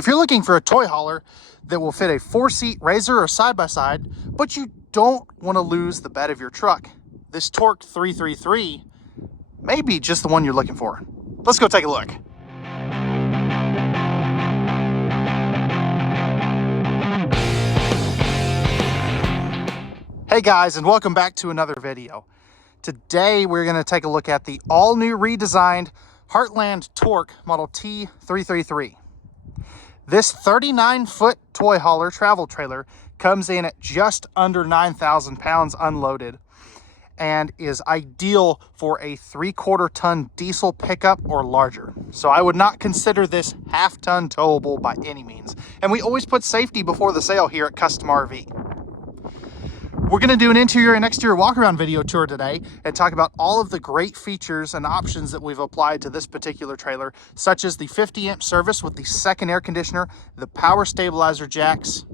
If you're looking for a toy hauler that will fit a 4-seat RZR or side-by-side, but you don't want to lose the bed of your truck, this Torque 333 may be just the one you're looking for. Let's go take a look. Hey guys, and welcome back to another video. Today we're going to take a look at the all-new redesigned Heartland Torque model T333. This 39-foot toy hauler travel trailer comes in at just under 9,000 pounds unloaded and is ideal for a 3/4 ton diesel pickup or larger. So I would not consider this half-ton towable by any means. And we always put safety before the sale here at Custom RV. We're going to do an interior and exterior walk-around video tour today and talk about all of the great features and options that we've applied to this particular trailer, such as the 50-amp service with the second air conditioner, the power stabilizer jacks,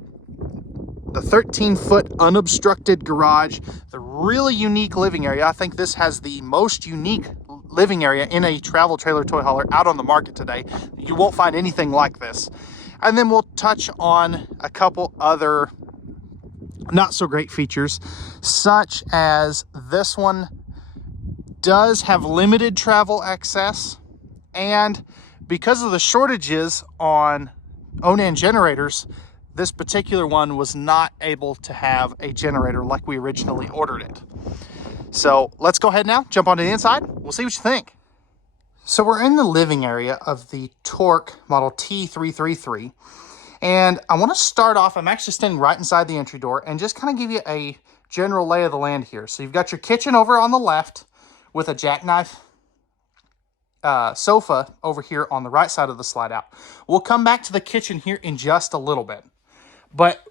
the 13-foot unobstructed garage, the really unique living area. I think this has the most unique living area in a travel trailer toy hauler out on the market today. You won't find anything like this. And then we'll touch on a couple other not so great features, such as this one does have limited travel access, and because of the shortages on Onan generators, this particular one was not able to have a generator like we originally ordered it. So let's go ahead now, jump onto the inside. We'll see what you think. So we're in the living area of the Torque model T333. And I want to start off, I'm actually standing right inside the entry door and just kind of give you a general lay of the land here. So you've got your kitchen over on the left with a jackknife sofa over here on the right side of the slide out. We'll come back to the kitchen here in just a little bit. But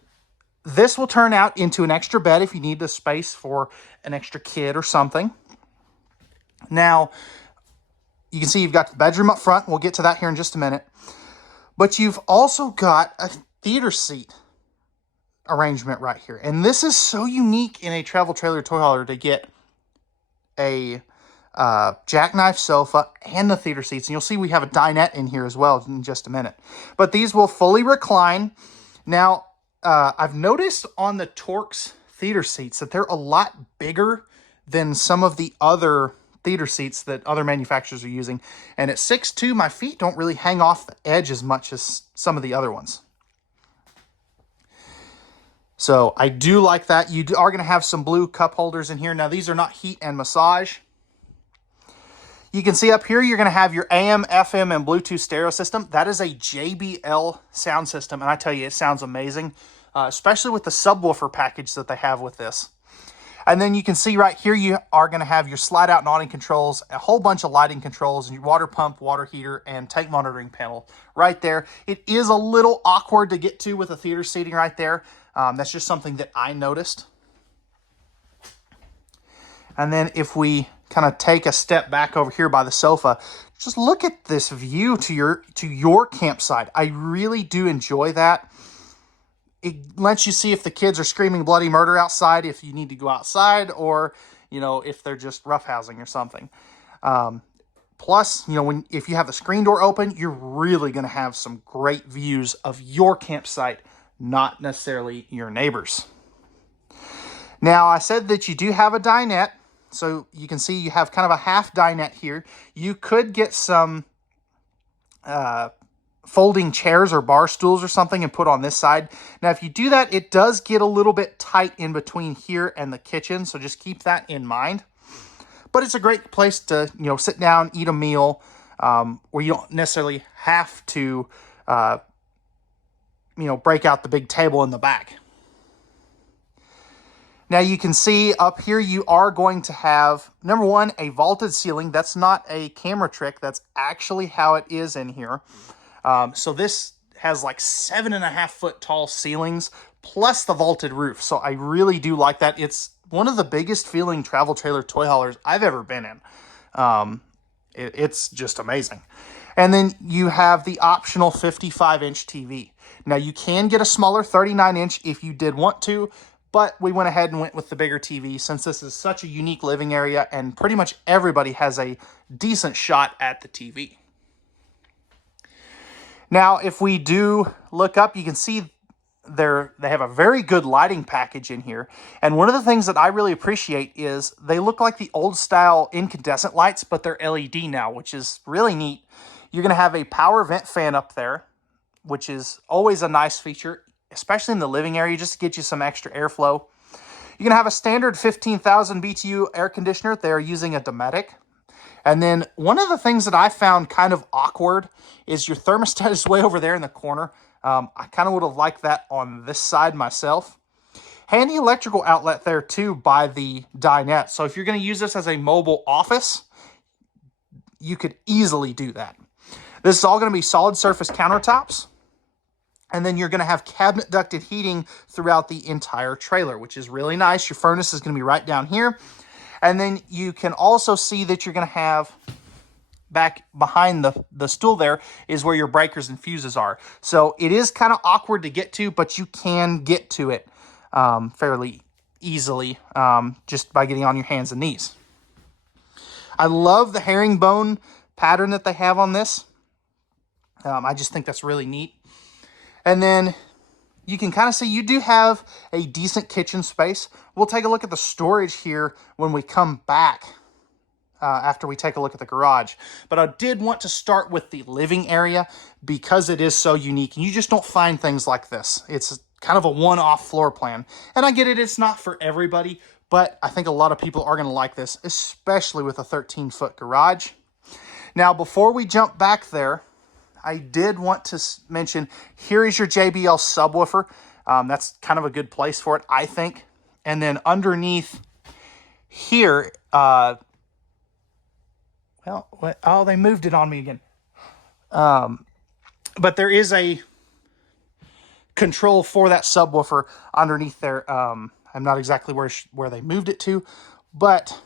this will turn out into an extra bed if you need the space for an extra kid or something. Now, you can see you've got the bedroom up front. We'll get to that here in just a minute. But you've also got a theater seat arrangement right here. And this is so unique in a travel trailer toy hauler to get a jackknife sofa and the theater seats. And you'll see we have a dinette in here as well in just a minute. But these will fully recline. Now, I've noticed on the Torque's theater seats that they're a lot bigger than some of the other theater seats that other manufacturers are using. And at 6'2", my feet don't really hang off the edge as much as some of the other ones. So I do like that. You are going to have some blue cup holders in here. Now these are not heat and massage. You can see up here you're going to have your AM, FM, and Bluetooth stereo system. That is a JBL sound system, and I tell you, it sounds amazing, especially with the subwoofer package that they have with this. And then you can see right here, you are going to have your slide out and awning controls, a whole bunch of lighting controls, and your water pump, water heater, and tank monitoring panel right there. It is a little awkward to get to with the theater seating right there. That's just something that I noticed. And then if we kind of take a step back over here by the sofa, just look at this view to your campsite. I really do enjoy that. It lets you see if the kids are screaming bloody murder outside, if you need to go outside, or, you know, if they're just roughhousing or something. Plus, you know, if you have the screen door open, you're really going to have some great views of your campsite, not necessarily your neighbors. Now, I said that you do have a dinette, so you can see you have kind of a half dinette here. You could get some folding chairs or bar stools or something and put on this side. Now, if you do that, it does get a little bit tight in between here and the kitchen, so just keep that in mind. But it's a great place to, you know, sit down, eat a meal, where you don't necessarily have to, you know, break out the big table in the back. Now, you can see up here you are going to have, number one, a vaulted ceiling. That's not a camera trick. That's actually how it is in here. So this has like 7.5 foot tall ceilings plus the vaulted roof. So I really do like that. It's one of the biggest feeling travel trailer toy haulers I've ever been in. It's just amazing. And then you have the optional 55-inch TV. Now you can get a smaller 39-inch if you did want to, but we went ahead and went with the bigger TV since this is such a unique living area and pretty much everybody has a decent shot at the TV. Now, if we do look up, you can see they have a very good lighting package in here. And one of the things that I really appreciate is they look like the old style incandescent lights, but they're LED now, which is really neat. You're going to have a power vent fan up there, which is always a nice feature, especially in the living area, just to get you some extra airflow. You're going to have a standard 15,000 BTU air conditioner. They're using a Dometic. And then one of the things that I found kind of awkward is your thermostat is way over there in the corner. I kind of would have liked that on this side myself. Handy electrical outlet there too by the dinette. So if you're going to use this as a mobile office, you could easily do that. This is all going to be solid surface countertops. And then you're going to have cabinet ducted heating throughout the entire trailer, which is really nice. Your furnace is going to be right down here. And then you can also see that you're going to have back behind the stool there is where your breakers and fuses are. So it is kind of awkward to get to, but you can get to it fairly easily just by getting on your hands and knees. I love the herringbone pattern that they have on this. I just think that's really neat. And then you can kind of see you do have a decent kitchen space. We'll take a look at the storage here when we come back after we take a look at the garage. But I did want to start with the living area because it is so unique. And you just don't find things like this. It's kind of a one-off floor plan. And I get it, it's not for everybody, but I think a lot of people are going to like this, especially with a 13-foot garage. Now, before we jump back there, I did want to mention, here is your JBL subwoofer. That's kind of a good place for it, I think. And then underneath here, oh, they moved it on me again. But there is a control for that subwoofer underneath there. I'm not exactly where they moved it to, but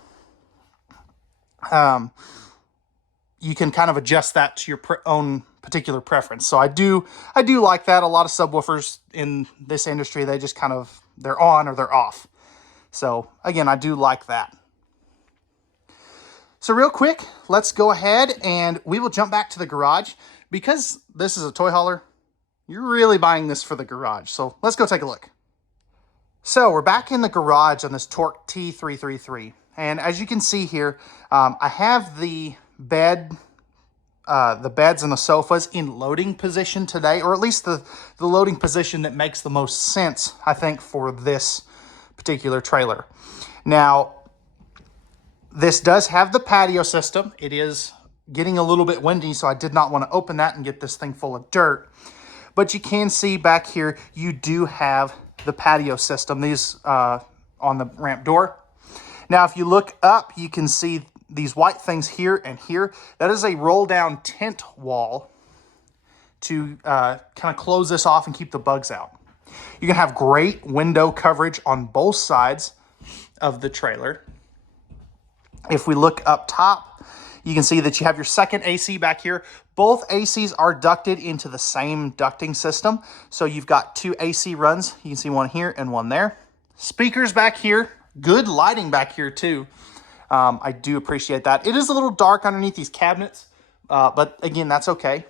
you can kind of adjust that to your own particular preference. So I do like that. A lot of subwoofers in this industry, they just kind of, they're on or they're off. So again, I do like that. So real quick, let's go ahead and we will jump back to the garage. Because this is a toy hauler, you're really buying this for the garage. So let's go take a look. So we're back in the garage on this Torque T333. And as you can see here, I have the beds and the sofas in loading position today, or at least the loading position that makes the most sense, I think, for this particular trailer. Now, this does have the patio system. It is getting a little bit windy, so I did not want to open that and get this thing full of dirt. But you can see back here, you do have the patio system. These on the ramp door. Now, if you look up, you can see these white things here and here. That is a roll down tent wall to kind of close this off and keep the bugs out. You can have great window coverage on both sides of the trailer. If we look up top, you can see that you have your second AC back here. Both ACs are ducted into the same ducting system. So you've got two AC runs. You can see one here and one there. Speakers back here. Good lighting back here too. I do appreciate that. It is a little dark underneath these cabinets, but again, that's okay.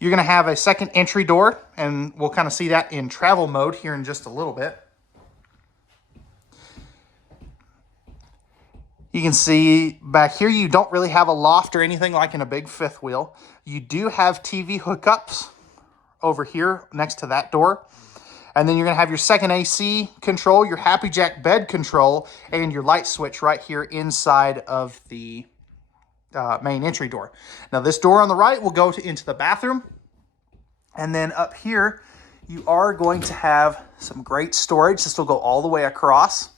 You're going to have a second entry door, and we'll kind of see that in travel mode here in just a little bit. You can see back here, you don't really have a loft or anything like in a big fifth wheel. You do have TV hookups over here next to that door. And then you're going to have your second AC control, your Happy Jack bed control, and your light switch right here inside of the main entry door. Now, this door on the right will go into the bathroom. And then up here, you are going to have some great storage. This will go all the way across.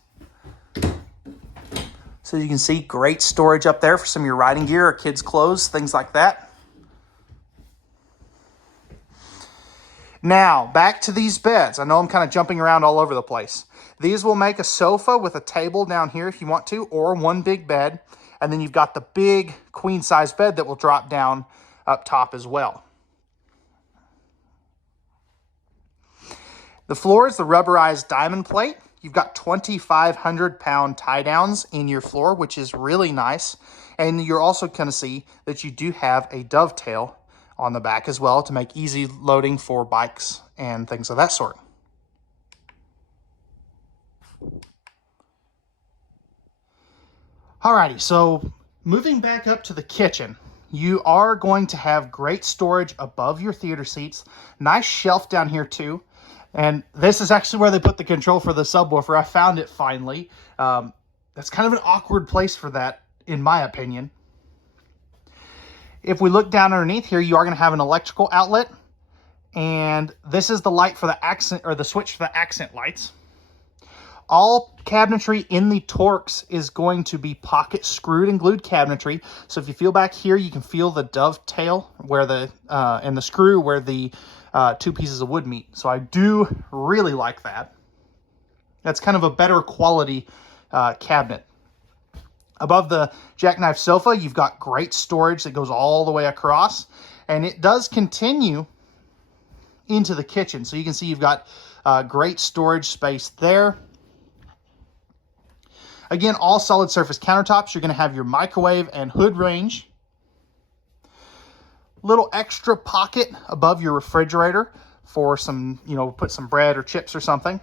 So you can see great storage up there for some of your riding gear or kids' clothes, things like that. Now, back to these beds. I know I'm kind of jumping around all over the place. These will make a sofa with a table down here if you want to, or one big bed. And then you've got the big queen-size bed that will drop down up top as well. The floor is the rubberized diamond plate. You've got 2,500-pound tie-downs in your floor, which is really nice. And you're also going to see that you do have a dovetail on the back as well to make easy loading for bikes and things of that sort. Alrighty, so moving back up to the kitchen, you are going to have great storage above your theater seats. Nice shelf down here too. And this is actually where they put the control for the subwoofer. I found it finally. That's kind of an awkward place for that, in my opinion. If we look down underneath here, you are going to have an electrical outlet. And this is the light for the accent, or the switch for the accent lights. All cabinetry in the Torx is going to be pocket screwed and glued cabinetry. So if you feel back here, you can feel the dovetail where and the screw where the two pieces of wood meet. So I do really like that. That's kind of a better quality cabinet. Above the jackknife sofa, you've got great storage that goes all the way across. And it does continue into the kitchen. So you can see you've got great storage space there. Again, all solid surface countertops. You're going to have your microwave and hood range. Little extra pocket above your refrigerator for some, put some bread or chips or something.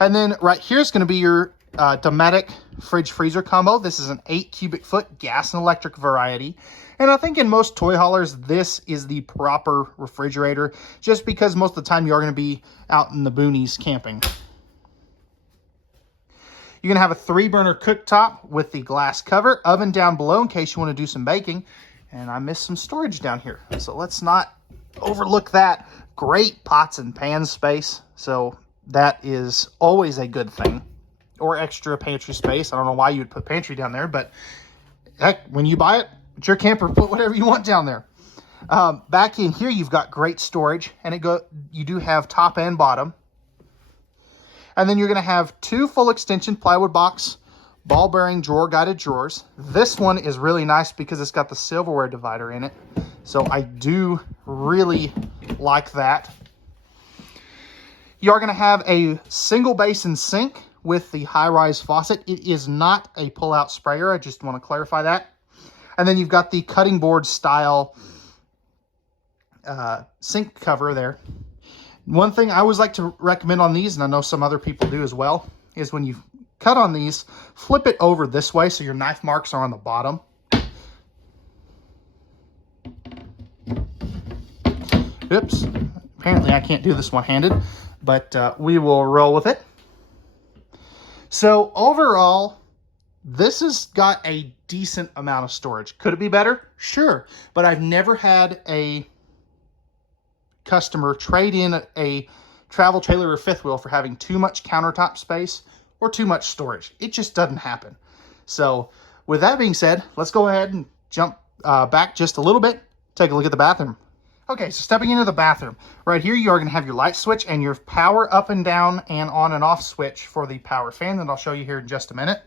And then right here is going to be your Dometic fridge freezer combo. This is an 8 cubic foot gas and electric variety. And I think in most toy haulers, this is the proper refrigerator, just because most of the time you're going to be out in the boonies camping. You're going to have a 3-burner cooktop with the glass cover, oven down below in case you want to do some baking. And I missed some storage down here, so let's not overlook that. Great pots and pans space, so that is always a good thing. Or extra pantry space. I don't know why you would put pantry down there, but heck, when you buy it, it's your camper, put whatever you want down there. Back in here, you've got great storage, and you do have top and bottom. And then you're going to have 2 full extension plywood box, ball bearing drawer guided drawers. This one is really nice because it's got the silverware divider in it. So I do really like that. You are going to have a single basin sink with the high-rise faucet. It is not a pull-out sprayer. I just want to clarify that. And then you've got the cutting board style sink cover there. One thing I always like to recommend on these, and I know some other people do as well, is when you cut on these, flip it over this way so your knife marks are on the bottom. Oops. Apparently I can't do this one-handed, but we will roll with it. So overall, this has got a decent amount of storage. Could it be better? Sure. But I've never had a customer trade in a travel trailer or fifth wheel for having too much countertop space or too much storage. It just doesn't happen. So with that being said, let's go ahead and jump back just a little bit, take a look at the bathroom. Okay, so stepping into the bathroom, right here you are going to have your light switch and your power up and down and on and off switch for the power fan that I'll show you here in just a minute.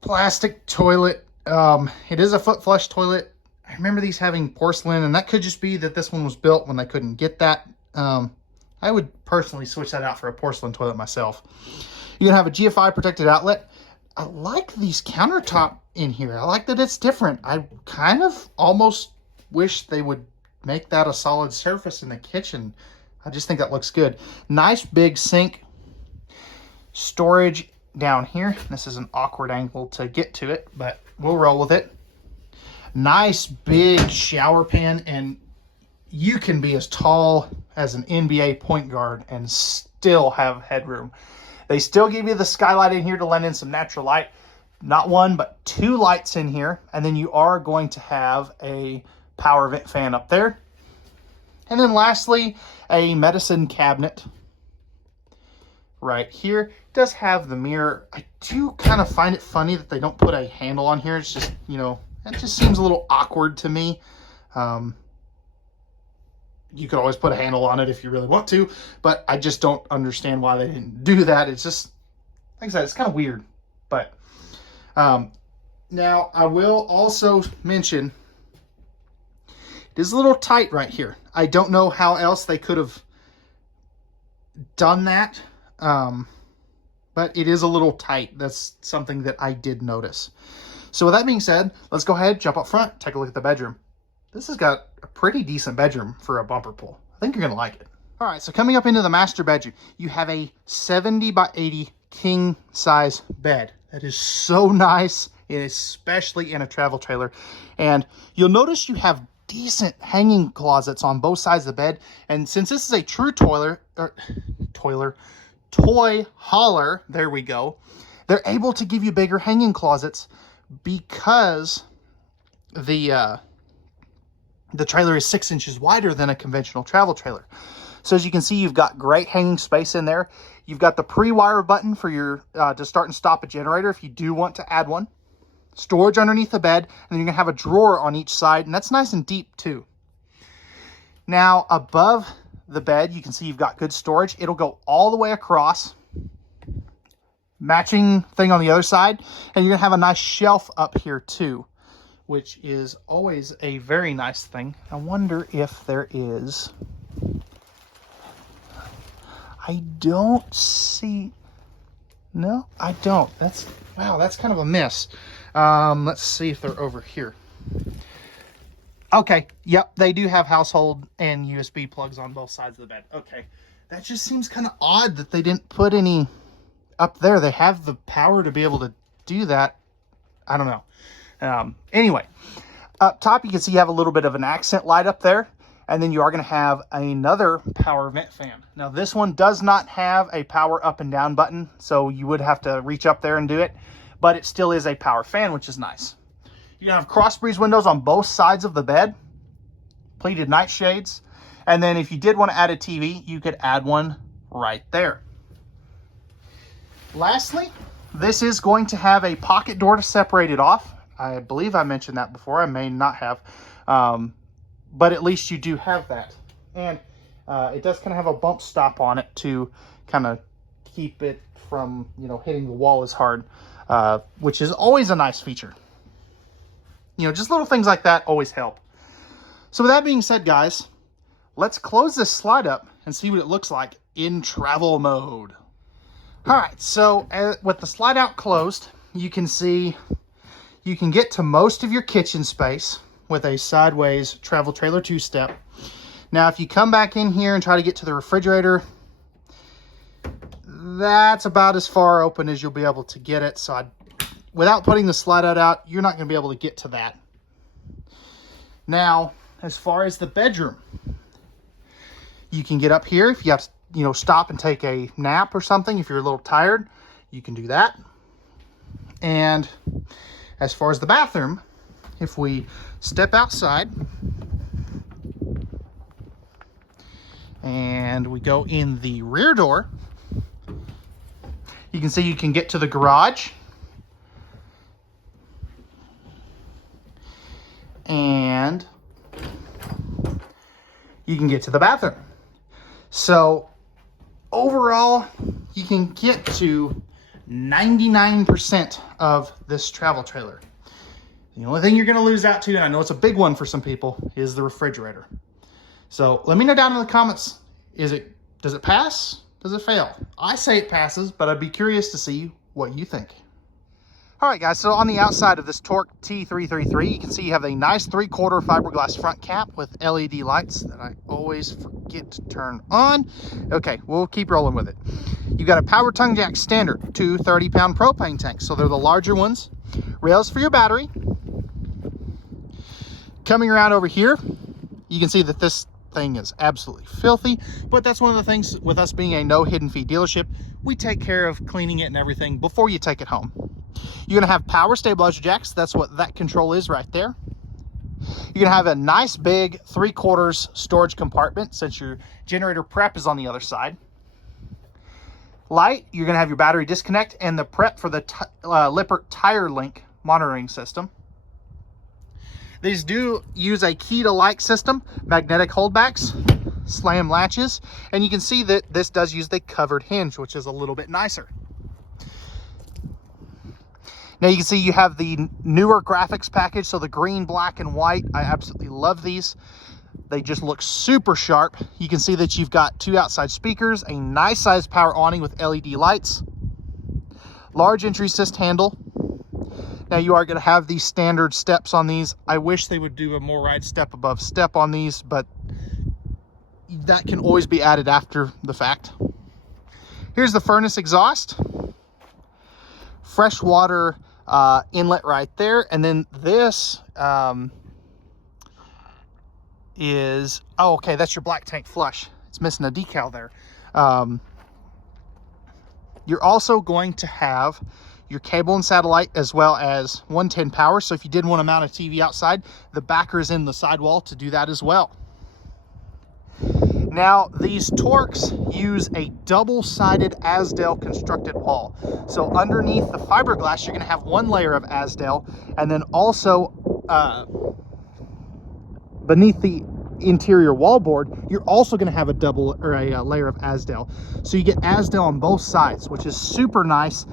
Plastic toilet. It is a foot flush toilet. I remember these having porcelain, and that could just be that this one was built when they couldn't get that. I would personally switch that out for a porcelain toilet myself. You're going to have a GFI protected outlet. I like these countertop in here. I like that it's different. I kind of almost wish they would make that a solid surface in the kitchen. I just think that looks good. Nice big sink. Storage down here. This is an awkward angle to get to it, but we'll roll with it. Nice big shower pan, and you can be as tall as an NBA point guard and still have headroom. They still give you the skylight in here to let in some natural light. Not 1, but 2 lights in here. And then you are going to have a power vent fan up there. And then lastly, a medicine cabinet right here. It does have the mirror. I do kind of find it funny that they don't put a handle on here. It's just, it just seems a little awkward to me. You could always put a handle on it if you really want to, but I just don't understand why they didn't do that. It's just, like I said, it's kind of weird. But now I will also mention, it is a little tight right here. I don't know how else they could have done that, but it is a little tight. That's something that I did notice. So with that being said, let's go ahead, jump up front, take a look at the bedroom. This has got a pretty decent bedroom for a bumper pull. I think you're going to like it. All right, so coming up into the master bedroom, you have a 70 by 80 king size bed. That is so nice, especially in a travel trailer. And you'll notice you have decent hanging closets on both sides of the bed. And since this is a true toy hauler, there we go, they're able to give you bigger hanging closets because the trailer is 6 inches wider than a conventional travel trailer. So as you can see, you've got great hanging space in there. You've got the pre-wire button for your to start and stop a generator if you do want to add one. Storage underneath the bed, and then you're going to have a drawer on each side, and that's nice and deep too. Now, above the bed, you can see you've got good storage. It'll go all the way across. Matching thing on the other side, and you're going to have a nice shelf up here too, which is always a very nice thing. I wonder if there is... I don't see... No, I don't. Wow, that's kind of a miss. Let's see if they're over here. Okay, yep, they do have household and USB plugs on both sides of the bed. Okay, that just seems kind of odd that they didn't put any up there. They have the power to be able to do that. I don't know. Anyway, up top you can see you have a little bit of an accent light up there. And then you are going to have another power vent fan. Now this one does not have a power up and down button, so you would have to reach up there and do it, but it still is a power fan, which is nice. You have cross breeze windows on both sides of the bed, pleated night shades, and then if you did want to add a TV, you could add one right there. Lastly, this is going to have a pocket door to separate it off. I believe I mentioned that before. I may not have. But at least you do have that. And it does kind of have a bump stop on it to kind of keep it from, hitting the wall as hard, which is always a nice feature. Just little things like that always help. So with that being said, guys, let's close this slide up and see what it looks like in travel mode. All right, so with the slide out closed, you can see you can get to most of your kitchen space with a sideways travel trailer 2-step. Now, if you come back in here and try to get to the refrigerator, that's about as far open as you'll be able to get it. So without putting the slide out, you're not going to be able to get to that. Now, as far as the bedroom, you can get up here if you have to, stop and take a nap or something. If you're a little tired, you can do that. And as far as the bathroom, if we step outside and we go in the rear door, you can see you can get to the garage and you can get to the bathroom. So overall, you can get to 99% of this travel trailer. The only thing you're going to lose out to, and I know it's a big one for some people, is the refrigerator. So let me know down in the comments, does it pass? Does it fail? I say it passes, but I'd be curious to see what you think. All right, guys, so on the outside of this Torque T333, you can see you have a nice 3/4 fiberglass front cap with LED lights that I always forget to turn on. Okay, we'll keep rolling with it. You've got a power tongue jack standard, 2 30-pound propane tanks, so they're the larger ones. Rails for your battery. Coming around over here, you can see that this thing is absolutely filthy, but that's one of the things with us being a no hidden fee dealership, we take care of cleaning it and everything before you take it home. You're gonna have power stabilizer jacks. That's what that control is right there. You're gonna have a nice big 3/4 storage compartment since your generator prep is on the other side. Light, you're gonna have your battery disconnect and the prep for the Lippert tire link monitoring system. These do use a key to light system, magnetic holdbacks, slam latches, and you can see that this does use the covered hinge, which is a little bit nicer. Now you can see you have the newer graphics package, so the green, black, and white. I absolutely love these. They just look super sharp. You can see that you've got 2 outside speakers, a nice size power awning with LED lights, large entry assist handle, Now you are going to have these standard steps on these. I wish they would do a more ride step above step on these, but that can always be added after the fact. Here's the furnace exhaust. Freshwater inlet right there. And then this is, oh, okay, that's your black tank flush. It's missing a decal there. You're also going to have your cable and satellite, as well as 110 power. So if you did want to mount a TV outside, the backer is in the sidewall to do that as well. Now, these Torques use a double-sided Azdel constructed wall. So underneath the fiberglass, you're going to have one layer of Azdel, and then also beneath the interior wallboard, you're also going to have a layer of Azdel. So you get Azdel on both sides, which is super nice.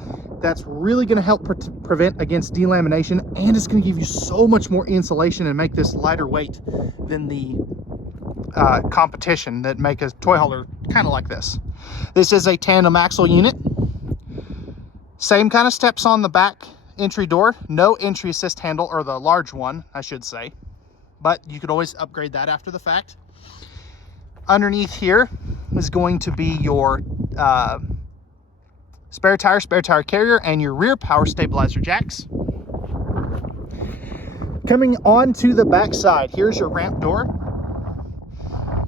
That's really going to help prevent against delamination, and it's going to give you so much more insulation and make this lighter weight than the competition that make a toy hauler kind of like this. This is a tandem axle unit. Same kind of steps on the back entry door. No entry assist handle, or the large one, I should say. But you could always upgrade that after the fact. Underneath here is going to be your spare tire carrier, and your rear power stabilizer jacks. Coming onto the back side, here's your ramp door.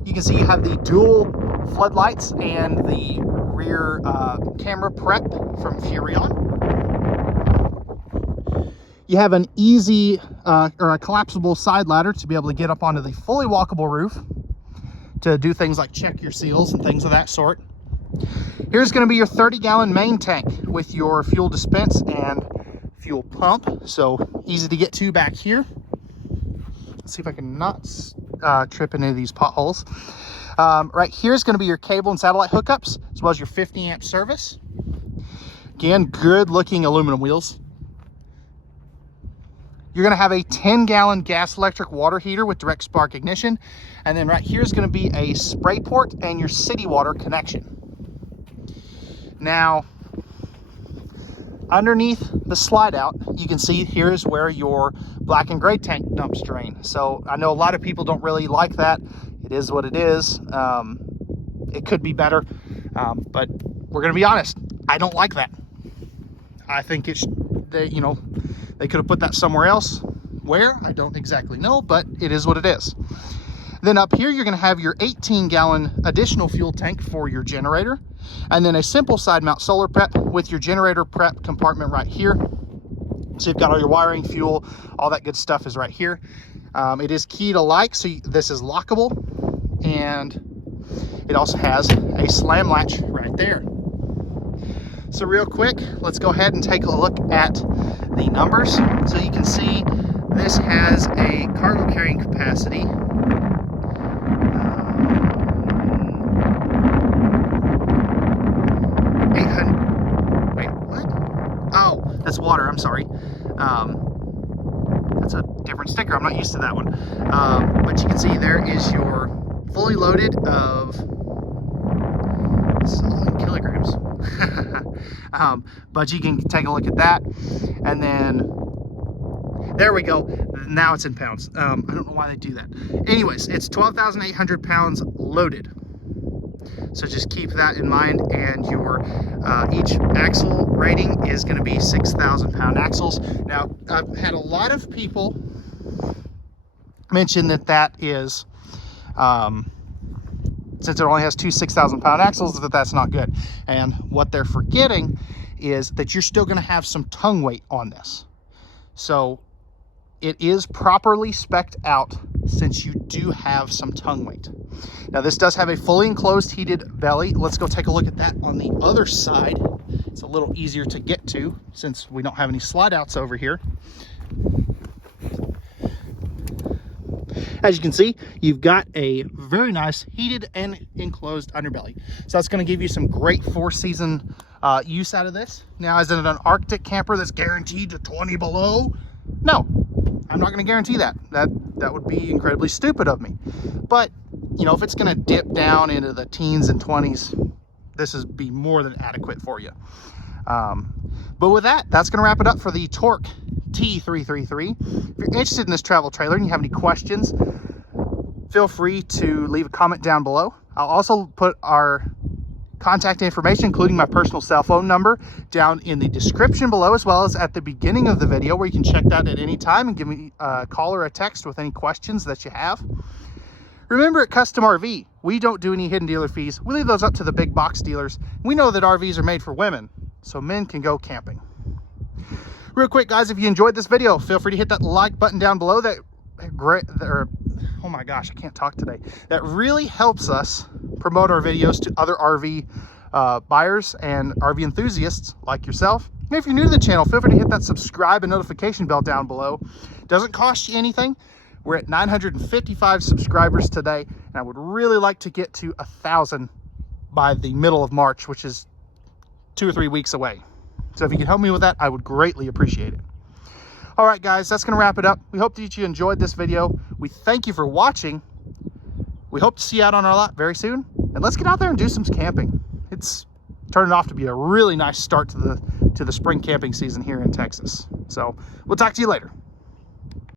You can see you have the dual floodlights and the rear camera prep from Furrion. You have an easy or a collapsible side ladder to be able to get up onto the fully walkable roof to do things like check your seals and things of that sort. Here's going to be your 30-gallon main tank with your fuel dispense and fuel pump. So easy to get to back here. Let's see if I can not trip into these potholes. Right here is going to be your cable and satellite hookups, as well as your 50-amp service. Again, good-looking aluminum wheels. You're going to have a 10-gallon gas electric water heater with direct spark ignition. And then right here is going to be a spray port and your city water connection. Now, underneath the slide out, you can see here is where your black and gray tank dumps drain. So I know a lot of people don't really like that. It is what it is. It could be better, but we're going to be honest. I don't like that. I think they could have put that somewhere else. Where? I don't exactly know, but it is what it is. Then up here, you're going to have your 18-gallon additional fuel tank for your generator, and then a simple side mount solar prep with your generator prep compartment right here. So you've got all your wiring, fuel, all that good stuff is right here. It is key to lock, so this is lockable, and it also has a slam latch right there. So real quick, let's go ahead and take a look at the numbers. So you can see this has a cargo carrying capacity. 800, wait, what? Oh, that's water, I'm sorry. That's a different sticker, I'm not used to that one. But you can see there is your fully loaded of, this is all in kilograms. But you can take a look at that, and then there we go. Now it's in pounds. I don't know why they do that. Anyways, it's 12,800 pounds loaded. So just keep that in mind, and your each axle rating is going to be 6,000 pound axles. Now, I've had a lot of people mention that is since it only has two 6,000 pound axles, that's not good. And what they're forgetting is that you're still going to have some tongue weight on this. So it is properly spec'd out, since you do have some tongue weight. Now this does have a fully enclosed heated belly. Let's go take a look at that on the other side. It's a little easier to get to since we don't have any slide outs over here. As you can see, you've got a very nice heated and enclosed underbelly. So that's going to give you some great four-season use out of this. Now, is it an Arctic camper that's guaranteed to 20 below? No, I'm not going to guarantee that. That would be incredibly stupid of me. But, you know, if it's going to dip down into the teens and 20s, this is be more than adequate for you. But with that, that's going to wrap it up for the Torque T333. If you're interested in this travel trailer and you have any questions, feel free to leave a comment down below. I'll also put our contact information, including my personal cell phone number, down in the description below, as well as at the beginning of the video, where you can check that at any time and give me a call or a text with any questions that you have. Remember, at Custom RV, we don't do any hidden dealer fees. We leave those up to the big box dealers. We know that RVs are made for women, so men can go camping. Real quick, guys, if you enjoyed this video, feel free to hit that like button down below. Oh my gosh, I can't talk today. That really helps us promote our videos to other RV buyers and RV enthusiasts like yourself. And if you're new to the channel, feel free to hit that subscribe and notification bell down below. It doesn't cost you anything. We're at 955 subscribers today, and I would really like to get to 1,000 by the middle of March, which is 2 or 3 weeks away. So if you can help me with that, I would greatly appreciate it. All right, guys, that's going to wrap it up. We hope that you enjoyed this video. We thank you for watching. We hope to see you out on our lot very soon. And let's get out there and do some camping. It's turning off to be a really nice start to the spring camping season here in Texas. So we'll talk to you later.